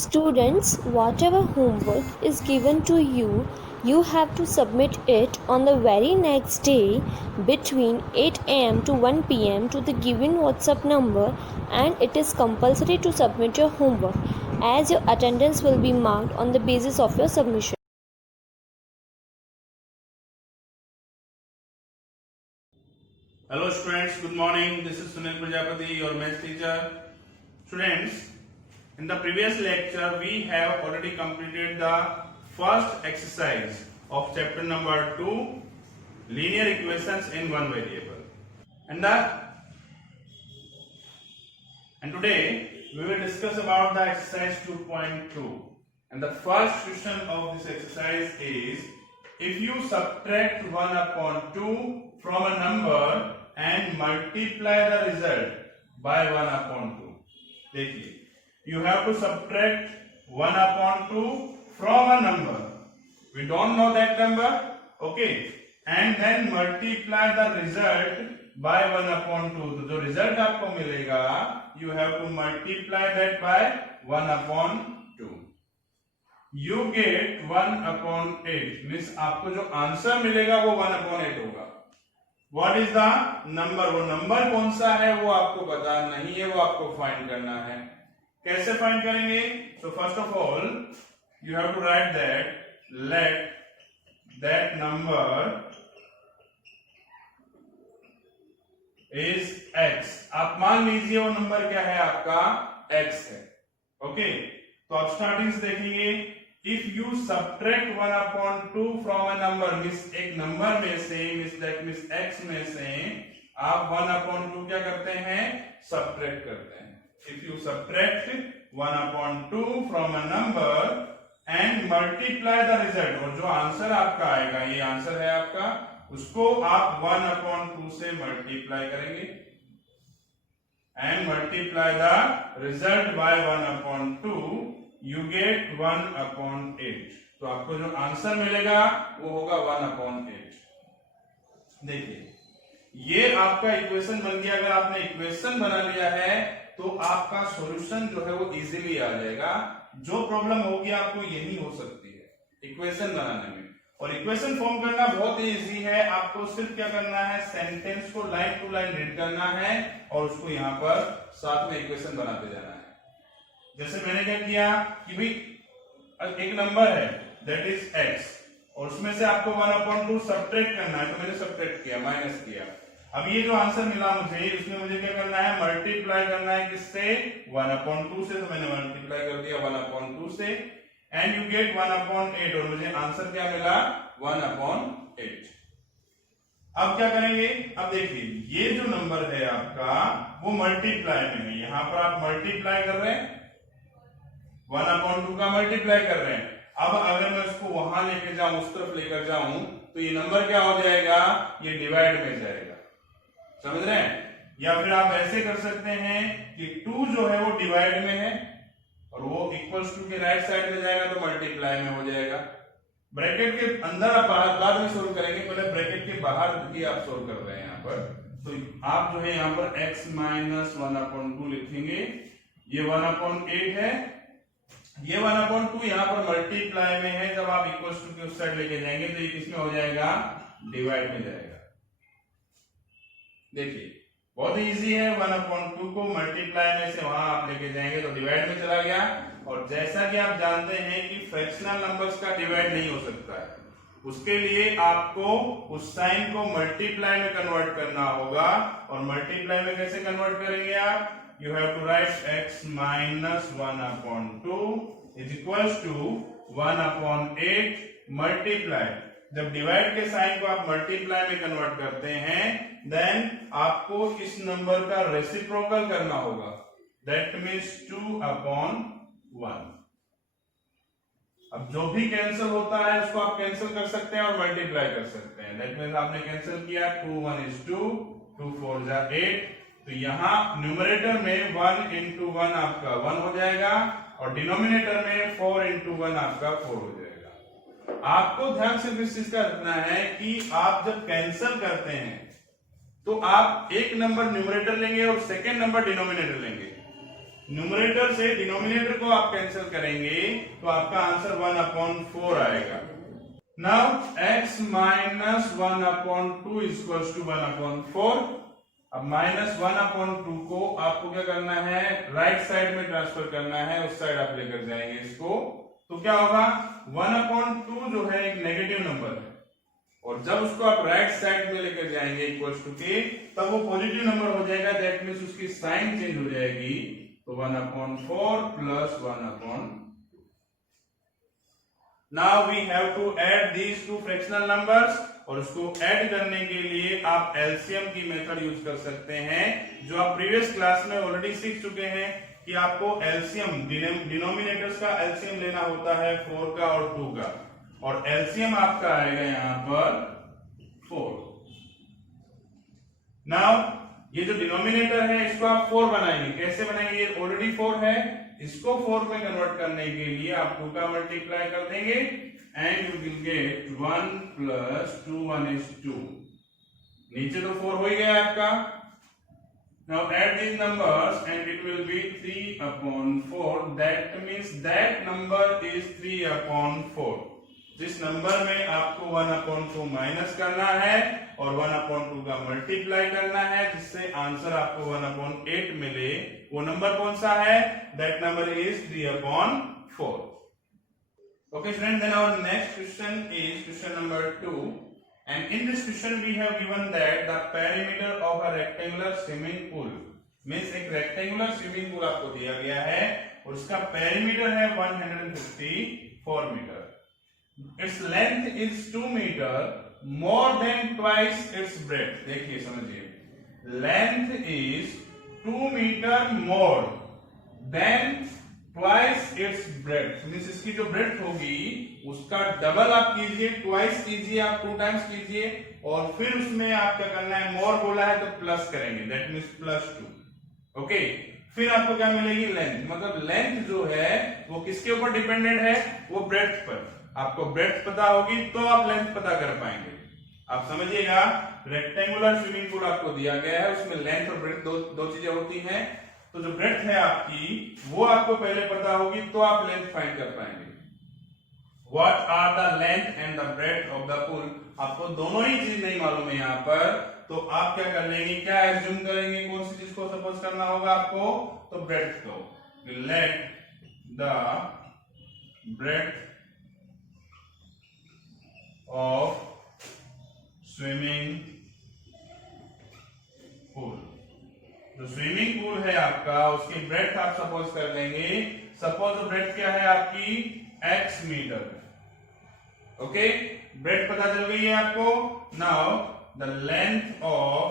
Students, whatever homework is given to you, you have to submit it on the very next day between 8 am to 1 pm to the given WhatsApp number, and it is compulsory to submit your homework as your attendance will be marked on the basis of your submission. Hello students, good morning. This is Sunil Prajapati, your maths teacher. Students, in the previous lecture we have already completed the first exercise of chapter number 2, linear equations in one variable. And today we will discuss about the exercise 2.2. And the first question of this exercise is, if you subtract 1 upon 2 from a number and multiply the result by 1 upon 2. देखिए, you have to subtract 1 upon 2 from a number. We don't know that number, okay? And then multiply the result by 1 upon 2. तो जो result आपको मिलेगा, you have to multiply that by 1 upon 2. You get 1 upon 8. Means आपको जो answer मिलेगा वो 1 upon 8 होगा. What is the number? वो नंबर कौन सा है वो आपको पता नहीं है, वो आपको फाइंड करना है. कैसे फाइंड करेंगे? So first of all, you have to write that let that number is x. आप मान लीजिए वो नंबर क्या है, आपका x है. ओके, तो आप स्टार्टिंग से देखेंगे. If you subtract 1 upon 2 from a number, means एक नंबर में से, मीन्स x में से आप 1 upon 2 क्या करते हैं, सब्ट्रैक्ट करते हैं. If you subtract 1 upon 2 from a number and multiply the result, और जो आंसर आपका आएगा, ये आंसर है आपका, उसको आप 1 upon 2 से मल्टीप्लाई करेंगे and multiply the result by 1 upon 2. You get 1 upon 8. तो आपको जो आंसर मिलेगा वो होगा 1 upon 8. देखिए, ये आपका इक्वेशन बन गया. अगर आपने इक्वेशन बना लिया है तो आपका सॉल्यूशन जो है वो इजीली आ जाएगा. जो प्रॉब्लम होगी आपको यही हो सकती है इक्वेशन बनाने में. और इक्वेशन फॉर्म करना बहुत ही इजी है. आपको सिर्फ क्या करना है, सेंटेंस को लाइन टू लाइन रीड करना है और उसको यहाँ पर साथ में इक्वेशन बनाते जाना है. जैसे मैंने क्या किया कि भाई एक नंबर है दैट इज x, और उसमें से आपको 1 upon 2 सब्ट्रैक्ट करना है, तो मैंने सब्ट्रैक्ट किया, माइनस किया. अब ये जो आंसर मिला मुझे, उसमें मुझे क्या करना है, मल्टीप्लाई करना है किससे, 1 upon 2 से. तो मैंने मल्टीप्लाई कर दिया 1 upon 2 से, एंड यू गेट 1 upon 8, और मुझे आंसर क्या मिला, 1 upon 8. अब क्या करेंगे, अब देखिए ये जो नंबर है आपका वो मल्टीप्लाई में है. यहां पर आप मल्टीप्लाई कर रहे हैं, 1 upon 2 का मल्टीप्लाई कर रहे हैं. अब अगर मैं उसको वहां लेके जाऊं, उस तरफ लेकर जाऊं, तो ये नंबर क्या हो जाएगा, ये डिवाइड में जाएगा. समझ रहे हैं? या फिर आप ऐसे कर सकते हैं कि 2 जो है वो डिवाइड में है और वो इक्वल्स टू के राइट साइड में जाएगा तो मल्टीप्लाई में हो जाएगा. ब्रैकेट के अंदर आप बाद में सोल्व करेंगे, पहले ब्रैकेट के बाहर ही आप सोल्व कर रहे हैं यहाँ पर. तो आप जो है यहाँ पर x माइनस 1 upon 2 लिखेंगे. ये 1 upon 8 है, ये 1 upon 2 यहाँ पर मल्टीप्लाई में है. जब आप इक्वल टू के उस साइड लेके जाएंगे तो ये किसमें हो जाएगा, डिवाइड में जाएगा. देखिए बहुत ही इजी है. 1 upon 2 को मल्टीप्लाई में से वहां आप लेके जाएंगे तो डिवाइड में चला गया. और जैसा कि आप जानते हैं कि फ्रैक्शनल नंबर्स का डिवाइड नहीं हो सकता है, उसके लिए आपको उस साइन को मल्टीप्लाई में कन्वर्ट करना होगा. और मल्टीप्लाई में कैसे कन्वर्ट करेंगे आप, you have to write x minus 1 upon 2 is equals to 1 upon 8 multiply. जब डिवाइड के साइन को आप मल्टीप्लाई में कन्वर्ट करते हैं, देन आपको इस नंबर का रेसिप्रोकल करना होगा. That means 2 upon 1. अब जो भी कैंसिल होता है उसको आप कैंसिल कर सकते हैं और मल्टीप्लाई कर सकते हैं. दैट मीन्स आपने कैंसिल किया, 2 1 is 2, 2 4 जा 8. तो यहां न्यूमरेटर में 1 into 1 आपका 1 हो जाएगा और डिनोमिनेटर में 4 into 1 आपका 4 हो जाएगा. आपको ध्यान से इस चीज का रखना है कि आप जब कैंसिल करते हैं तो आप एक नंबर न्यूमरेटर लेंगे और सेकेंड नंबर डिनोमिनेटर लेंगे. न्यूमरेटर से डिनोमिनेटर को आप कैंसिल करेंगे तो आपका आंसर 1/4 आएगा। Now x minus 1/2 equals to 1/4। अब -1/2 को आपको क्या करना है, राइट साइड में ट्रांसफर करना है, उस साइड आप लेकर जाएंगे इसको, तो क्या होगा 1/2 जो है एक नेगेटिव नंबर है, और जब उसको आप राइट साइड में लेकर जाएंगे इक्वल्स टू के, तब वो पॉजिटिव नंबर हो जाएगा। दैट मीन्स उसकी साइन चेंज हो जाएगी, तो 1/4 plus 1/2। Now we have to add these two fractional numbers, और उसको ऐड करने के लिए आप एलसीएम की मेथड यूज कर सकते हैं, जो आप प्रीवियस क्लास में ऑलरेडी सीख चुके हैं कि आपको एलसीएम डिनोमिनेटर्स का एलसीएम लेना होता है 4 का और 2 का, और एलसीएम आपका आएगा यहां पर 4। नाउ ये जो डिनोमिनेटर है इसको आप 4 बनाएंगे। कैसे बनाएंगे, ये ऑलरेडी 4 है, इसको 4 में कन्वर्ट करने के लिए आप 2 का मल्टीप्लाई कर देंगे and you will get 1 plus 2 1 is 2। नीचे तो 4 हो ही गया आपका। Now add these numbers and it will be 3/4। That means that number is 3/4। जिस नंबर में आपको 1/2 माइनस करना है और 1/2 का मल्टीप्लाई करना है, जिससे आंसर आपको 1/8 मिले, वो नंबर कौन सा है, that number is 3/4। Okay friends, then our next question is question number 2, and in this question we have given that the perimeter of a rectangular swimming pool means एक rectangular swimming pool आपको दिया गया है और उसका perimeter है 154 metre. Its length is 2 meter more than twice its breadth। देखिए समझिए, length is 2 meter more than twice its breadth, means इसकी जो ब्रेड्थ होगी उसका डबल आप कीजिए, ट्वाइस कीजिए, आप 2 टाइम्स कीजिए, और फिर उसमें आप क्या करना है, मोर बोला है तो प्लस करेंगे, दैट मींस +2। ओके, फिर आपको क्या मिलेगी, लेंथ। मतलब लेंथ जो है वो किसके ऊपर डिपेंडेंट है, वो ब्रेड्थ पर। आपको ब्रेड्थ पता होगी तो आप लेंथ पता कर पाएंगे। आप समझिएगा, रेक्टेंगुलर स्विमिंग पूल आपको दिया गया है, उसमें लेंथ और ब्रेड्थ दो चीजें होती हैं, तो जो ब्रेड्थ है आपकी वो आपको पहले पता होगी तो आप लेंथ फाइंड कर पाएंगे। What are the length and the breadth of the pool, आपको दोनों ही चीज नहीं मालूम है यहाँ पर, तो आप क्या कर लेंगे, क्या एज्यूम करेंगे, कौन सी चीज को सपोज करना होगा आपको, तो ब्रेड्थ को। Let the breadth of swimming pool, जो स्विमिंग पूल है आपका उसकी ब्रेड्थ आप सपोज कर लेंगे, सपोज ब्रेड्थ क्या है आपकी x मीटर। ओके, ब्रेड्थ पता चल गई है आपको। Now the length of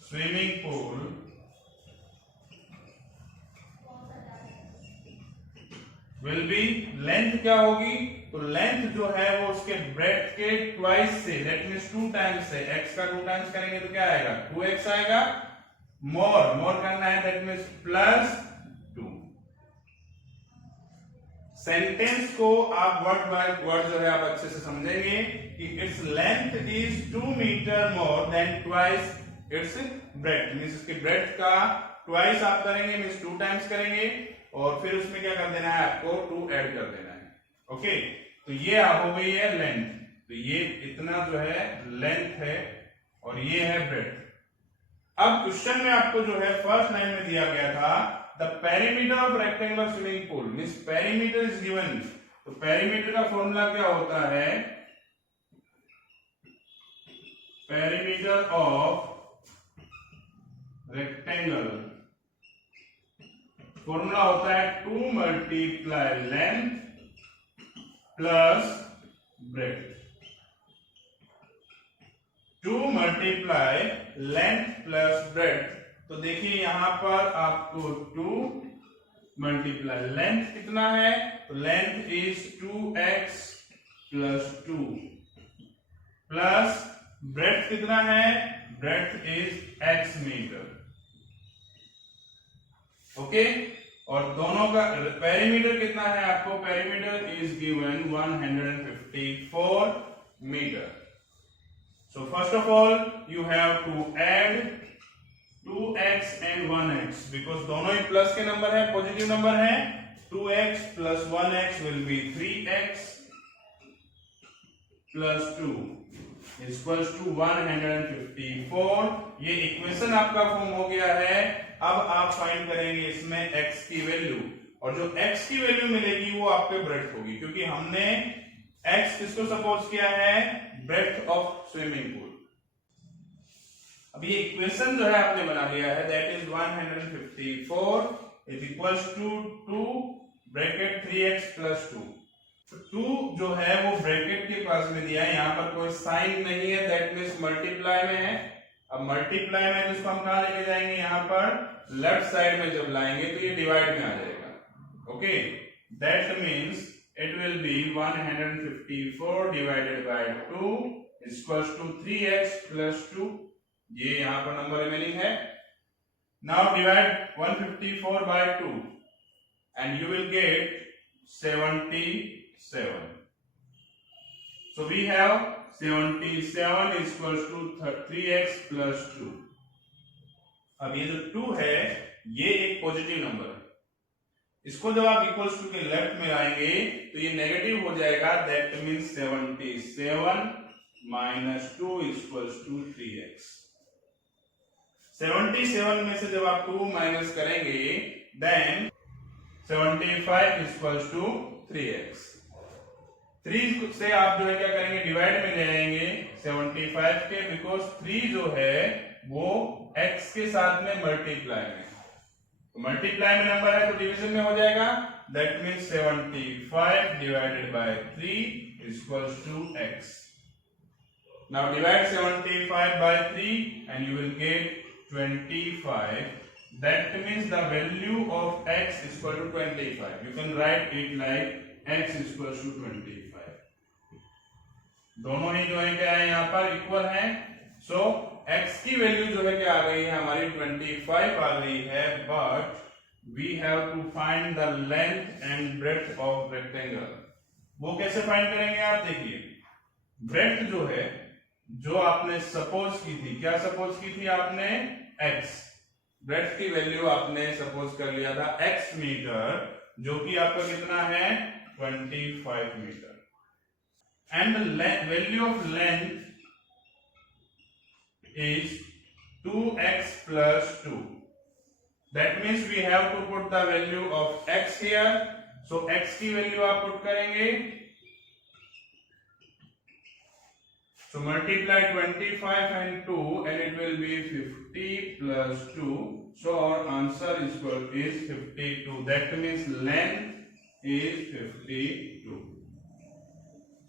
swimming pool will be, length क्या होगी, तो लेंथ जो है वो उसके ब्रेड्थ के ट्वाइस से, दैट मींस 2 टाइम्स से, x का 2 टाइम्स करेंगे तो क्या आएगा, 2x आएगा, मोर करना है, दैट मींस +2। सेंटेंस को आप वर्ड बाय वर्ड जो है आप अच्छे से समझेंगे कि its length is 2 metre more than twice its breadth, means इसकी ब्रेड्थ का ट्वाइस आप करेंगे, मींस 2 टाइम्स करेंगे, और फिर उसमें क्या कर देना है, आपको 2 ऐड कर देना है। ओके, तो ये हो गई है लेंथ, तो ये इतना जो है लेंथ है और ये है ब्रेड्थ। अब क्वेश्चन में आपको जो है फर्स्ट लाइन में दिया गया था, the perimeter of rectangular swimming pool, means perimeter is given, तो पेरीमीटर का फॉर्मूला क्या होता है, पेरीमीटर ऑफ रेक्टेंगल फॉर्मूला होता है 2 multiply length plus breadth. 2 multiply length plus breadth, तो देखिए यहां पर आपको 2 मल्टीप्लाई लेंथ कितना है, तो length is 2x plus 2 plus breadth कितना है, breadth is x metre. Okay, और दोनों का पेरीमीटर कितना है आपको, perimeter is given 154 metre. So first of all, you have to add 2x and 1x because दोनों ही प्लस के नंबर है, पॉजिटिव नंबर है. 2x plus 1x will be 3x plus 2 is equals to 154. ये equation आपका form हो गया है. अब आप फाइंड करेंगे इसमें x की वैल्यू, और जो x की वैल्यू मिलेगी वो आपके ब्रेड्थ होगी, क्योंकि हमने x किसको सपोज किया है, ब्रेड्थ ऑफ स्विमिंग पूल. अब ये इक्वेशन जो है आपने बना लिया है, that is 154 is equals to 2 bracket 3x plus 2. 2 जो है वो ब्रैकेट के पास में दिया है, यहाँ पर कोई साइन नहीं है, दैट मीन्स मल्टीप्लाई में है. अब मल्टीप्लाई में तो इसको हम कहां लेके जाएंगे, यहाँ पर लेफ्ट साइड में जब लाएंगे तो ये डिवाइड में आ जाएगा. Okay, that means it will be 154 divided by 2 is equals to 3x plus 2. ये यहाँ पर नंबर रिमेनिंग है. Now divide 154 by 2 and you will get 77. So we have 77 is equals to 3x plus 2. अब ये जो 2 है ये एक पॉजिटिव नंबर है. इसको जब आप इक्वल्स टू के लेफ्ट में लाएंगे तो ये नेगेटिव हो जाएगा. That means 77 minus 2 is equals to 3x. 77 में से जब आप 2 माइनस करेंगे then 75 is equals to 3x. 3 से आप जो है क्या करेंगे, डिवाइड में ले आएंगे 75 के, बिकॉज 3 जो है वो x के साथ में मल्टीप्लाई में, तो मल्टीप्लाई में नंबर है तो डिवीजन में हो जाएगा. That means 75 divided by 3 is equals to x. Now divide 75 by 3 and you will get 25. That means the value of x is equal to 25. You can write it like x is equal to 25. दोनों ही जो है क्या है यहाँ पर equal है. सो x की value जो है क्या आ गई है हमारी 25 आ गई है. But we have to find the length and breadth of rectangle. वो कैसे फाइंड करेंगे आप देखिए. ब्रेड्थ जो है, जो आपने सपोज की थी, क्या सपोज की थी आपने, x. ब्रेड्थ की वैल्यू आपने सपोज कर लिया था x मीटर, जो कि आपका कितना है 25 metre. And value of length is 2x plus 2. That means we have to put the value of x here. So x की वैल्यू आप पुट करेंगे. So multiply 25 and 2 and it will be 50 plus 2. So our answer is 52. That means length is 52.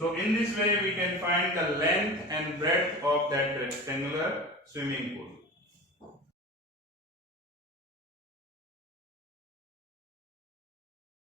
So in this way we can find the length and breadth of that rectangular swimming pool.